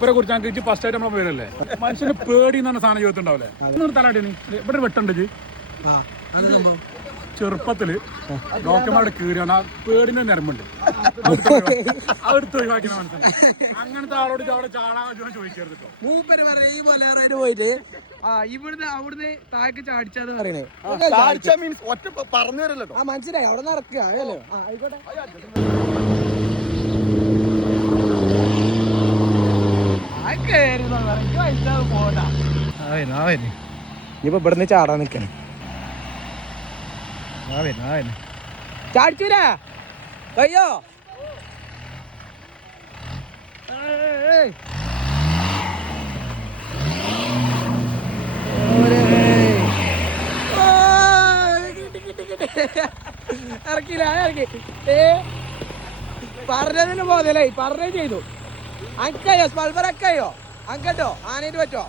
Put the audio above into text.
മൂപ്പരെ കുറിച്ച് ഞങ്ങൾക്ക് ഫസ്റ്റ് ആയിട്ട് നമ്മളെ പേരല്ലേ മനുഷ്യന് പേടി എന്ന് പറഞ്ഞ സാധനം ചോദിച്ചിട്ടുണ്ടാവില്ലേ തലാട്ടി ഇവിടെ വെട്ടണ്ട് ചെറുപ്പത്തില് ഡോക്ടർമാരുടെ കീറിയാണ് ആ പേടിന്റെ നിരമ്പുണ്ട് അതെടുത്ത് ഒഴിവാക്കിയ മനസ്സിലായി അങ്ങനത്തെ ആളോട് അവിടെ ചാടാൻ ചോദിക്കരുത് കേട്ടോ. മൂപ്പര് പറഞ്ഞ പോയിട്ട് ഇവിടുന്ന് അവിടുന്ന് താഴേക്ക് ചാടിച്ചാന്ന് പറയണേ പറഞ്ഞു തരല്ലോ. മനസ്സിലായി അവിടെ നടക്കുക അല്ലേ. ആയിക്കോട്ടെ. ഇനിയിപ്പോ ഇവിടുന്ന് ചാടാൻ നിക്കണേ. ചാടിച്ചൂരാ കയ്യോ. ഇറക്കില്ല ഇറക്കി. പറഞ്ഞതിന് പോകല്ലേ പറഞ്ഞേ ചെയ്തു. അങ്കയോ സ്പൾബർ അക്കയോ അങ്കട്ടോ ആനയിട്ട് പറ്റോ.